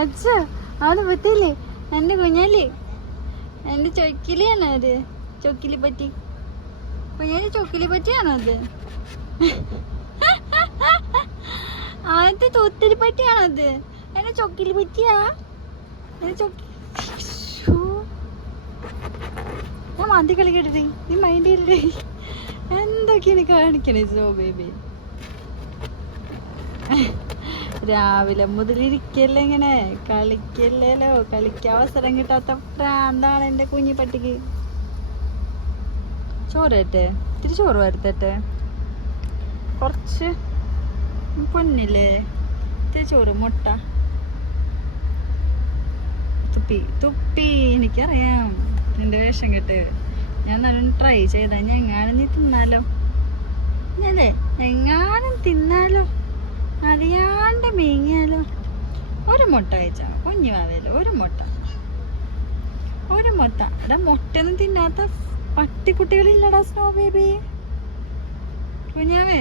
അച്ഛ അവന് പറ്റില്ലേ? എന്റെ കുഞ്ഞാലി, എന്റെ ചൊക്കിലിയാണോ അത്? ചൊക്കിലി പറ്റി കുഞ്ഞാലി, ചൊക്കിലി പറ്റിയാണോ അത്? ആദ്യത്തെ തൊത്തിരി പറ്റിയാണോ അത്? എന്റെ ചൊക്കിലി പറ്റിയാ? ഞാൻ മന്തി കളിക്കട്ടെ, നീ മൈൻഡ് ചെയ്യണ്ടേ? എന്തൊക്കെയാണ് കാണിക്കണേ സോ ബേബി? രാവിലെ മുതലിരിക്കല്ലേ ഇങ്ങനെ, കളിക്കല്ലേലോ, കളിക്കാൻ അവസരം കിട്ടാത്ത പ്രാന്താണ് എന്റെ കുഞ്ഞി പട്ടിക്ക്. ചോറ് തരട്ടെ? ഇത്തിരി ചോറ് വരുത്തട്ടെ? കുറച്ച് പൊന്നില്ലേ? ഇത്തിരി ചോറ്, മുട്ട. തുപ്പി എനിക്കറിയാം നിന്റെ വേഷം കെട്ട്. ഞാൻ നല്ലോണം ട്രൈ ചെയ്താ ഞാൻ എങ്ങാനും നീ തിന്നാലോ? അല്ലേ, എങ്ങാനും തിന്നാലോ, അറിയാണ്ട് മേങ്ങിയാലോ? ഒരു മുട്ട കഴിച്ചാ കുഞ്ഞുമാവേലോ, ഒരു മുട്ട. എടാ, മുട്ടയൊന്നും തിന്നാത്ത പട്ടിക്കുട്ടികളില്ലടാ സ്നോ ബേബി. കുഞ്ഞാവേ,